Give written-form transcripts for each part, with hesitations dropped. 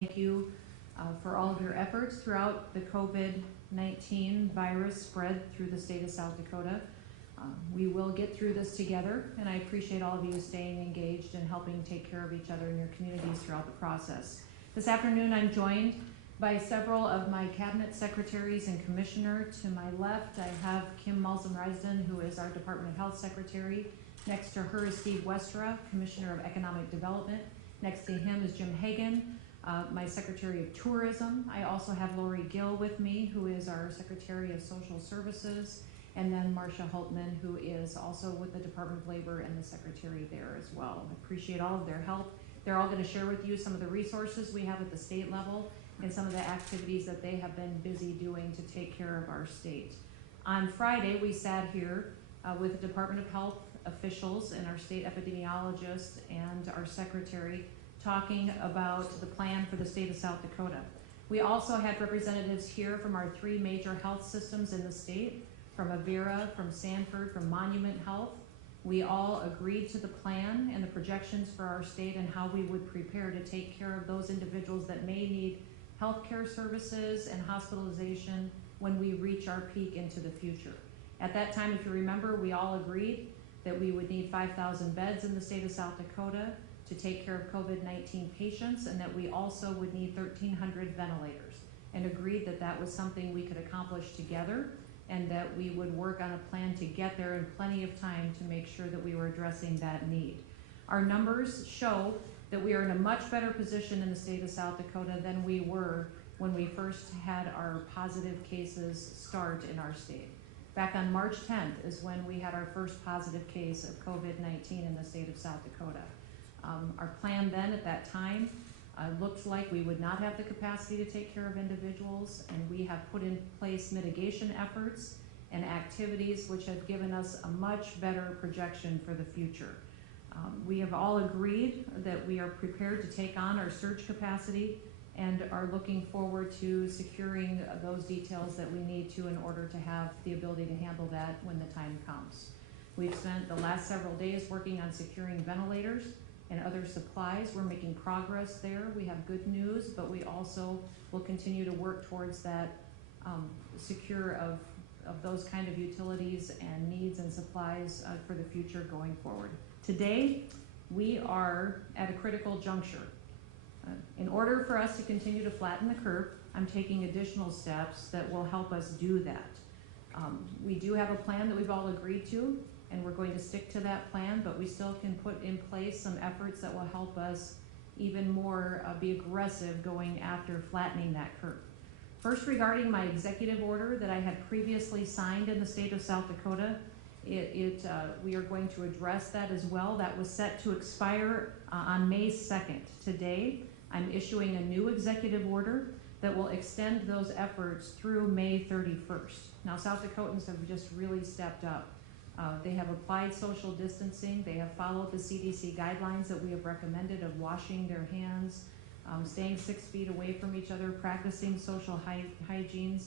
Thank you for all of your efforts throughout the COVID-19 virus spread through the state of South Dakota. We will get through this together, and I appreciate all of you staying engaged and helping take care of each other in your communities throughout the process. This afternoon I'm joined by several of my cabinet secretaries and commissioner. To my left I have Kim Malzahn-Risden, who is our Department of Health Secretary. Next to her is Steve Westra, Commissioner of Economic Development. Next to him is Jim Hagan, my Secretary of Tourism. I also have Lori Gill with me, who is our Secretary of Social Services, and then Marcia Hultman, who is also with the Department of Labor and the Secretary there as well. I appreciate all of their help. They're all going to share with you some of the resources we have at the state level and some of the activities that they have been busy doing to take care of our state. On Friday, we sat here with the Department of Health officials and our state epidemiologist and our secretary talking about the plan for the state of South Dakota. We also had representatives here from our three major health systems in the state, from Avera, from Sanford, from Monument Health. We all agreed to the plan and the projections for our state and how we would prepare to take care of those individuals that may need healthcare services and hospitalization when we reach our peak into the future. At that time, if you remember, we all agreed that we would need 5,000 beds in the state of South Dakota to take care of COVID-19 patients, and that we also would need 1,300 ventilators, and agreed that that was something we could accomplish together and that we would work on a plan to get there in plenty of time to make sure that we were addressing that need. Our numbers show that we are in a much better position in the state of South Dakota than we were when we first had our positive cases start in our state. Back on March 10th is when we had our first positive case of COVID-19 in the state of South Dakota. Our plan then at that time looked like we would not have the capacity to take care of individuals, and we have put in place mitigation efforts and activities which have given us a much better projection for the future. We have all agreed that we are prepared to take on our surge capacity and are looking forward to securing those details that we need to in order to have the ability to handle that when the time comes. We've spent the last several days working on securing ventilators and other supplies. We're making progress there. We have good news, but we also will continue to work towards that secure of those kind of utilities and needs and supplies for the future going forward. Today, we are at a critical juncture. In order for us to continue to flatten the curve, I'm taking additional steps that will help us do that. We do have a plan that we've all agreed to, and we're going to stick to that plan, but we still can put in place some efforts that will help us even more be aggressive going after flattening that curve. First, regarding my executive order that I had previously signed in the state of South Dakota, we are going to address that as well. That was set to expire on May 2nd. Today, I'm issuing a new executive order that will extend those efforts through May 31st. Now, South Dakotans have just really stepped up. They have applied social distancing. They have followed the CDC guidelines that we have recommended of washing their hands, staying 6 feet away from each other, practicing social hygiene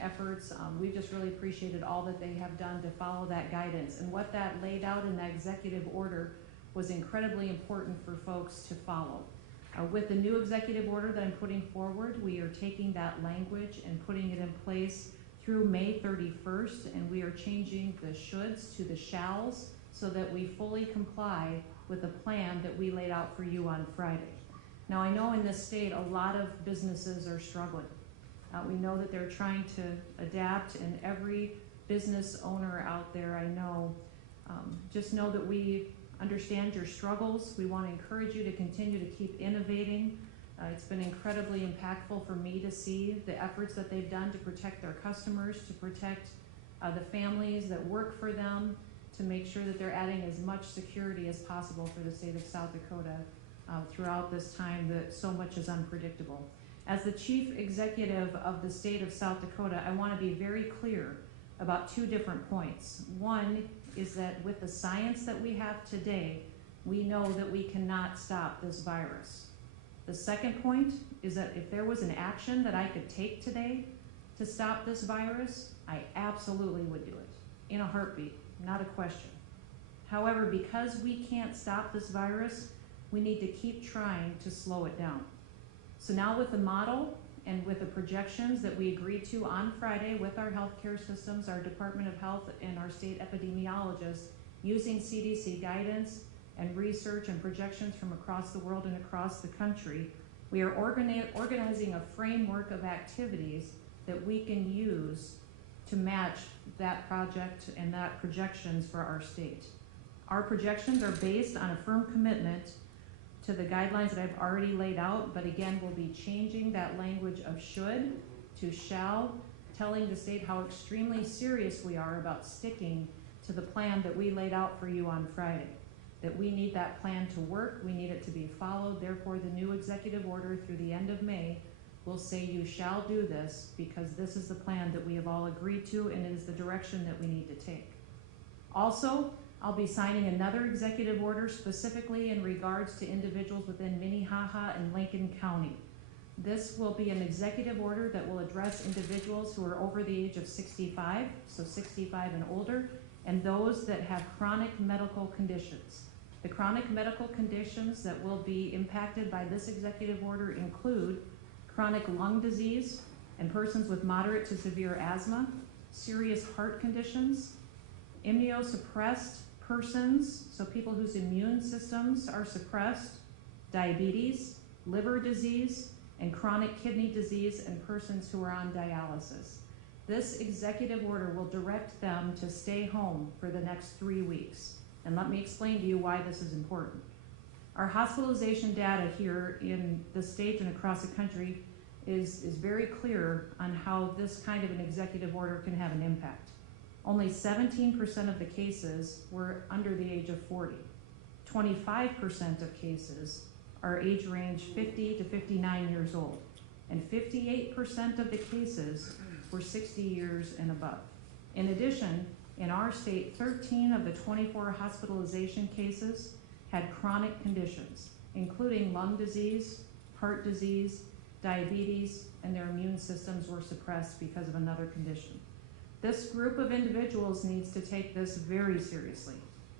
efforts. We've just really appreciated all that they have done to follow that guidance. And what that laid out in that executive order was incredibly important for folks to follow. With the new executive order that I'm putting forward, we are taking that language and putting it in place through May 31st, and we are changing the shoulds to the shalls so that we fully comply with the plan that we laid out for you on Friday. Now, I know in this state a lot of businesses are struggling. We know that they're trying to adapt, and every business owner out there I know, just know that we understand your struggles. We want to encourage you to continue to keep innovating. It's been incredibly impactful for me to see the efforts that they've done to protect their customers, to protect the families that work for them, to make sure that they're adding as much security as possible for the state of South Dakota throughout this time that so much is unpredictable. As the chief executive of the state of South Dakota, I want to be very clear about two different points. One is that with the science that we have today, we know that we cannot stop this virus. The second point is that if there was an action that I could take today to stop this virus, I absolutely would do it in a heartbeat, not a question. However, because we can't stop this virus, we need to keep trying to slow it down. So now with the model and with the projections that we agreed to on Friday with our healthcare systems, our Department of Health and our state epidemiologists, using CDC guidance and research and projections from across the world and across the country, we are organizing a framework of activities that we can use to match that project and that projections for our state. Our projections are based on a firm commitment to the guidelines that I've already laid out, but again, we'll be changing that language of should to shall, telling the state how extremely serious we are about sticking to the plan that we laid out for you on Friday. That we need that plan to work, we need it to be followed, therefore the new executive order through the end of May will say you shall do this because this is the plan that we have all agreed to and it is the direction that we need to take. Also, I'll be signing another executive order specifically in regards to individuals within Minnehaha and Lincoln County. This will be an executive order that will address individuals who are over the age of 65, so 65 and older, and those that have chronic medical conditions. The chronic medical conditions that will be impacted by this executive order include chronic lung disease and persons with moderate to severe asthma, serious heart conditions, immunosuppressed persons, so people whose immune systems are suppressed, diabetes, liver disease, and chronic kidney disease, and persons who are on dialysis. This executive order will direct them to stay home for the next 3 weeks. And let me explain to you why this is important. Our hospitalization data here in the state and across the country is very clear on how this kind of an executive order can have an impact. Only 17% of the cases were under the age of 40. 25% of cases are age range 50 to 59 years old. And 58% of the cases were 60 years and above. In addition, in our state, 13 of the 24 hospitalization cases had chronic conditions, including lung disease, heart disease, diabetes, and their immune systems were suppressed because of another condition. This group of individuals needs to take this very seriously.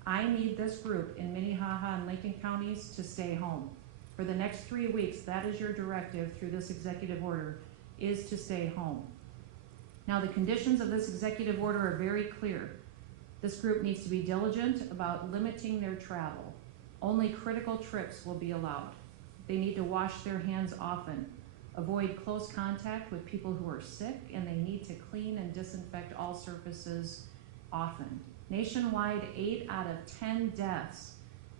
I need this group in Minnehaha and Lincoln counties to stay home. For the next 3 weeks, that is your directive through this executive order, is to stay home. Now, the conditions of this executive order are very clear. This group needs to be diligent about limiting their travel. Only critical trips will be allowed. They need to wash their hands often, avoid close contact with people who are sick, and they need to clean and disinfect all surfaces often. Nationwide, 8 out of 10 deaths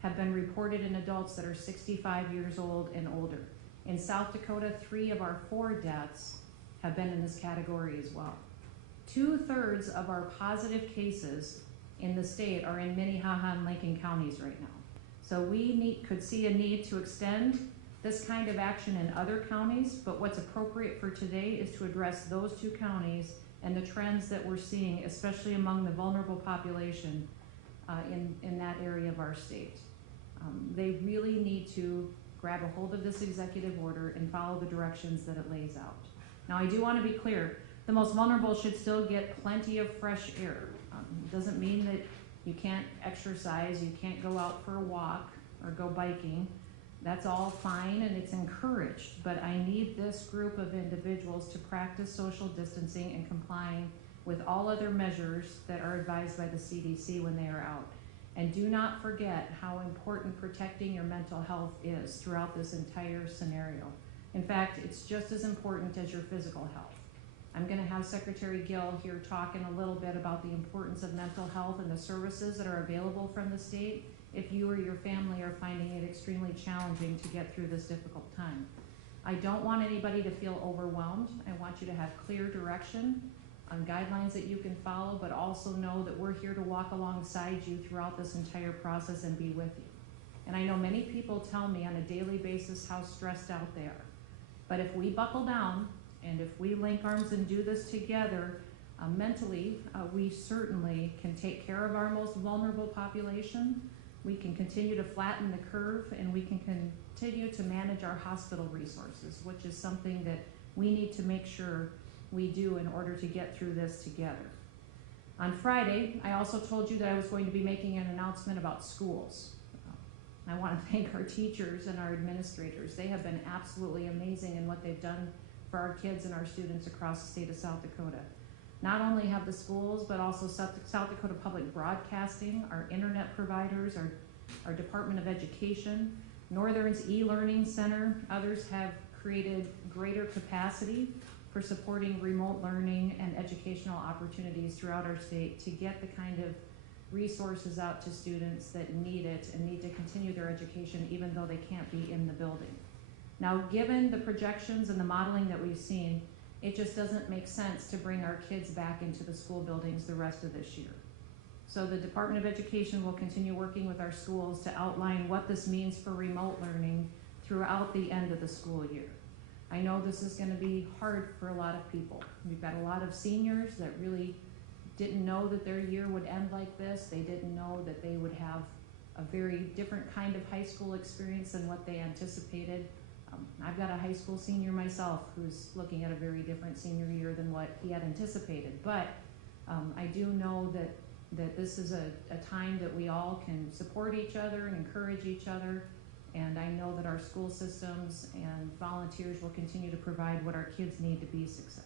have been reported in adults that are 65 years old and older. In South Dakota, 3 of our 4 deaths have been in this category as well. 2/3 of our positive cases in the state are in Minnehaha and Lincoln counties right now. So we could see a need to extend this kind of action in other counties, but what's appropriate for today is to address those 2 counties and the trends that we're seeing, especially among the vulnerable population in that area of our state. They really need to grab a hold of this executive order and follow the directions that it lays out. Now, I do want to be clear, the most vulnerable should still get plenty of fresh air. It doesn't mean that you can't exercise, you can't go out for a walk or go biking. That's all fine and it's encouraged, but I need this group of individuals to practice social distancing and complying with all other measures that are advised by the CDC when they are out. And do not forget how important protecting your mental health is throughout this entire scenario. In fact, it's just as important as your physical health. I'm going to have Secretary Gill here talking a little bit about the importance of mental health and the services that are available from the state if you or your family are finding it extremely challenging to get through this difficult time. I don't want anybody to feel overwhelmed. I want you to have clear direction on guidelines that you can follow, but also know that we're here to walk alongside you throughout this entire process and be with you. And I know many people tell me on a daily basis how stressed out they are. But if we buckle down and if we link arms and do this together, mentally, we certainly can take care of our most vulnerable population. We can continue to flatten the curve, and we can continue to manage our hospital resources, which is something that we need to make sure we do in order to get through this together. On Friday, I also told you that I was going to be making an announcement about schools. I want to thank our teachers and our administrators. They have been absolutely amazing in what they've done for our kids and our students across the state of South Dakota. Not only have the schools, but also South Dakota Public Broadcasting, our internet providers, our Department of Education, Northern's e-learning center, others have created greater capacity for supporting remote learning and educational opportunities throughout our state to get the kind of resources out to students that need it and need to continue their education even though they can't be in the building. Now, given the projections and the modeling that we've seen, it just doesn't make sense to bring our kids back into the school buildings the rest of this year. So the Department of Education will continue working with our schools to outline what this means for remote learning throughout the end of the school year. I know this is going to be hard for a lot of people. We've got a lot of seniors that really didn't know that their year would end like this. They didn't know that they would have a very different kind of high school experience than what they anticipated. I've got a high school senior myself who's looking at a very different senior year than what he had anticipated. But I do know that this is a time that we all can support each other and encourage each other. And I know that our school systems and volunteers will continue to provide what our kids need to be successful.